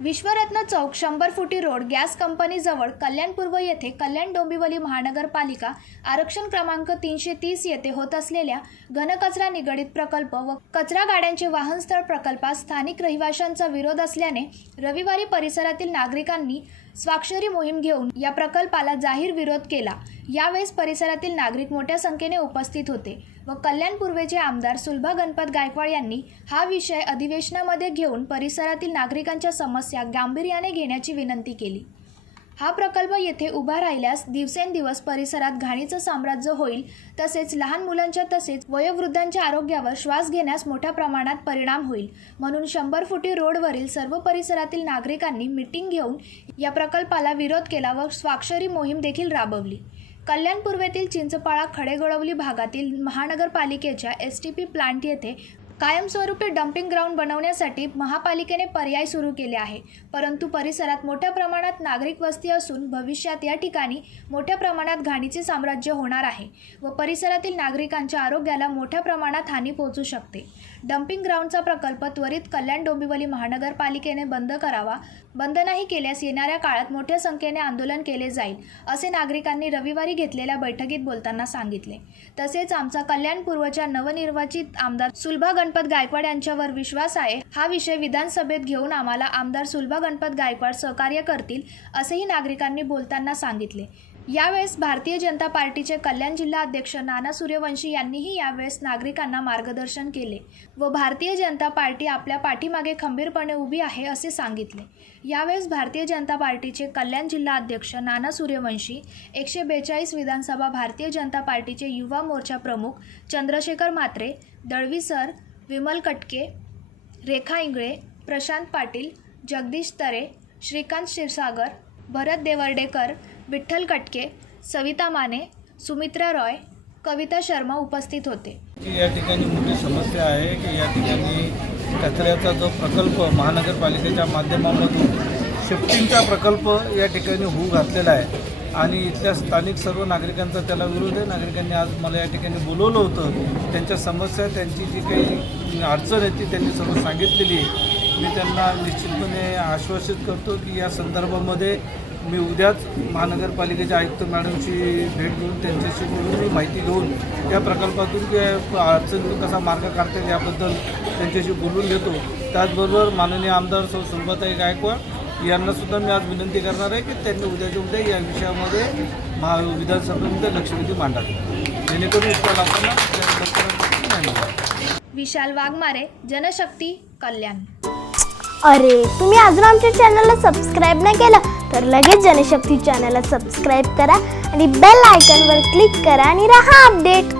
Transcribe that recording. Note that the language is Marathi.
विश्वरत्न चौक शंभर फुटी रोड गॅस कंपनीजवळ कल्याण पूर्व येथे कल्याण डोंबिवली महानगरपालिका आरक्षण क्रमांक तीनशे तीस येथे होत असलेल्या घनकचरा निगडीत प्रकल्प व कचरा गाड्यांचे वाहनस्थळ प्रकल्पास स्थानिक रहिवाशांचा विरोध असल्याने रविवारी परिसरातील नागरिकांनी स्वाक्षरी मोहीम घेऊन या प्रकल्पाला जाहीर विरोध केला. यावेळेस परिसरातील नागरिक मोठ्या संख्येने उपस्थित होते. व कल्याण पूर्वेचे आमदार सुलभा गणपत गायकवाड यांनी हा विषय अधिवेशनामध्ये घेऊन परिसरातील नागरिकांच्या समस्या गांभीर्याने घेण्याची विनंती केली. हा प्रकल्प येथे उभा राहिल्यास दिवसेंदिवस परिसरात घाणीचं साम्राज्य होईल तसेच लहान मुलांच्या तसेच वयोवृद्धांच्या आरोग्यावर श्वास घेण्यास मोठ्या प्रमाणात परिणाम होईल. म्हणून शंभर फुटी रोडवरील सर्व परिसरातील नागरिकांनी मिटिंग घेऊन या प्रकल्पाला विरोध केला व स्वाक्षरी मोहीम देखील राबवली. कल्याण पूर्वेतील चिंचपाळा खडेगोळवली भागातील महानगरपालिकेच्या एस टी पी प्लांट येथे कायमस्वरूपी डम्पिंग ग्राउंड बनवण्यासाठी महापालिकेने पर्याय सुरू केले आहे. परंतु परिसरात मोठ्या प्रमाणात नागरिक वस्ती असून भविष्यात या ठिकाणी मोठ्या प्रमाणात घाणीचे साम्राज्य होणार आहे व परिसरातील नागरिकांच्या आरोग्याला मोठ्या प्रमाणात हानी पोहोचू शकते. डम्पिंग ग्राउंडचा प्रकल्प त्वरित कल्याण डोंबिवली महानगरपालिकेने बंद करावा बंद नाही केल्यास येणाऱ्या काळात मोठ्या संख्येने आंदोलन केले जाईल असे नागरिकांनी रविवारी घेतलेल्या बैठकीत बोलताना सांगितले. तसेच आमचा कल्याण पूर्वच्या नवनिर्वाचित आमदार सुलभा गणपत गायकवाड यांच्यावर विश्वास आहे. हा विषय विधानसभेत घेऊन आम्हाला आमदार सुलभा गणपत गायकवाड सहकार्य करतील असेही नागरिकांनी बोलताना सांगितले. यावेळेस भारतीय जनता पार्टीचे कल्याण जिल्हा अध्यक्ष नाना सूर्यवंशी यांनीही यावेळेस नागरिकांना मार्गदर्शन केले व भारतीय जनता पार्टी आपल्या पाठीमागे खंबीरपणे उभी आहे असे सांगितले. यावेळेस भारतीय जनता पार्टीचे कल्याण जिल्हा अध्यक्ष नाना सूर्यवंशी एकशे बेचाळीस विधानसभा भारतीय जनता पार्टीचे युवा मोर्चा प्रमुख चंद्रशेखर म्हात्रे दळवी सर विमल कटके रेखा इंगळे प्रशांत पाटील जगदीश तरे श्रीकांत क्षीरसागर भरत देवर्डेकर विठ्ठल कटके सविता माने सुमित्रा रॉय कविता शर्मा उपस्थित होते. या ठिकाणी मोठी समस्या आहे की या ठिकाणी कचऱ्याचा जो प्रकल्प महानगरपालिकेच्या माध्यमामधून शिफ्टिंगचा प्रकल्प या ठिकाणी होऊ घातलेला आहे. आणि इथल्या स्थानिक सर्व नागरिकांचा त्याला विरोध आहे. नागरिकांनी आज मला या ठिकाणी बोलवलं होतं. त्यांच्या समस्या त्यांची जी काही अडचण आहे ती त्यांनी सर्व सांगितलेली आहे. मी त्यांना निश्चितपणे आश्वासित करतो की या संदर्भामध्ये मी उद्याच महानगरपालिकेच्या आयुक्त मॅडमशी भेट घेऊन त्यांच्याशी बोलून मी माहिती घेऊन या प्रकल्पातून की अडचणीतून कसा मार्ग काढता येईल याबद्दल त्यांच्याशी बोलून घेतो. त्याचबरोबर माननीय आमदार सौ सुलभाताई गायकवाड यांना सुद्धा मी आज विनंती करणार आहे की त्यांनी उद्याच्या उद्या या विषयामध्ये महा विधानसभेमध्ये लक्षवेधी मांडावे जेणेकरून लोकांना न्याय मिळावा. विशाल वाघमारे जनशक्ती कल्याण अरे तुम्ही अजून आमच्या चॅनलला सबस्क्राईब नाही केलं तर लगेच जनशक्ती चॅनलला सबस्क्राईब करा आणि बेल आयकॉनवर क्लिक करा आणि राहा अपडेट